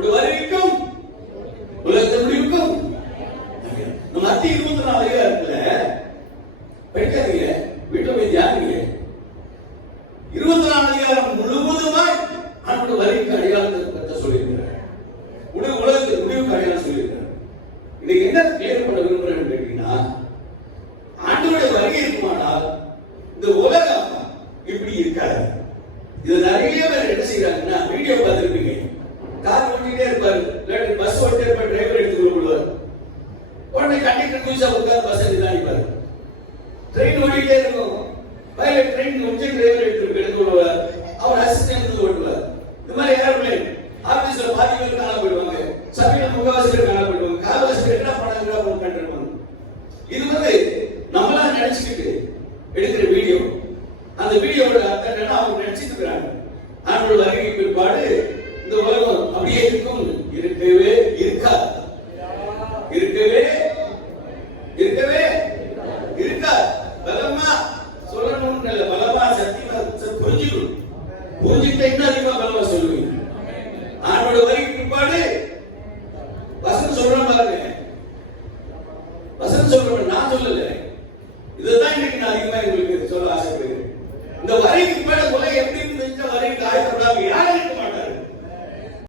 ஒரு வருவிக்கும். உலகத்தை முடிவுக்கும். நம்ம மத்திய இருபத்தி நாலு அதிகாரத்துல படிக்காதீங்க. வீட்டுல போய் தியானிங்க. இருபத்தி நாலு அதிகாரம் முழுவதுமாய் ஆண்டு வரிக்கு அடையாளத்தை பற்ற சொல்லியிருக்கிறார். உலக உலகத்துக்கு முடிவுக்கு அடையாளம் சொல்லியிருக்கிறார். இன்னைக்கு என்ன கிளியர் பண்ண விரும்புறேன்னு கேட்டீங்கன்னா ஆண்டோடைய வருகை இருக்குமானால் இந்த உலகம் இப்படி இருக்காது. இது நிறைய பேர் என்ன செய்யறாங்கன்னா வீடியோ பார்த்துருப்பீங்க. உடனே கண்டக்டர் புதுசா உட்கார்ந்து பஸ் நிதானிப்பாரு ட்ரெயின் ஓடிட்டே இருக்கும். பைலட் ட்ரெயின் முடிஞ்சு டிரைவர் எடுத்து எடுத்து விடுவார் அவர் அசிஸ்டன்ட் இருந்து ஓட்டுவார். இந்த மாதிரி ஏரோப்ளேன் ஆபீஸ்ல பாதி பேர் காண போயிடுவாங்க. சபையில முகவாசி பேர் காண போயிடுவாங்க. கால்வாசி பேர் என்ன பண்ணாங்க பண்ணிருப்பாங்க இது வந்து நம்மளா நினைச்சுக்கிட்டு எடுக்கிற வீடியோ அந்த வீடியோவோட அர்த்தம் என்னன்னா அவங்க நினைச்சிட்டு இருக்கிறாங்க. ஆண்டோட வருகை பிற்பாடு இந்த உலகம் அப்படியே இருக்கும் இருக்கவே இருக்காது இருக்கவே இருக்கவே இருக்காது பலமா சொல்லணும்னு இல்ல பலமா சத்தியமா ச- புரிஞ்சுக்கணும் புரிஞ்சுக்கிட்ட இன்னும் அதிகமா பலமா சொல்லுவீங்க. ஆண்டோட வருகை பிற்பாடு வசனம் சொல்றேன் பாருங்க. வசனம் சொல்றேன் நான் சொல்லல. இதுதான் இன்னைக்கு நான் அதிகமா உங்களுக்கு சொல்ல ஆசைப்படுகிறேன். இந்த வரைக்கு மேல உலகம் எப்படி இருந்துச்சு வரைக்கு ஆயத்தப்படாம யாருக்கு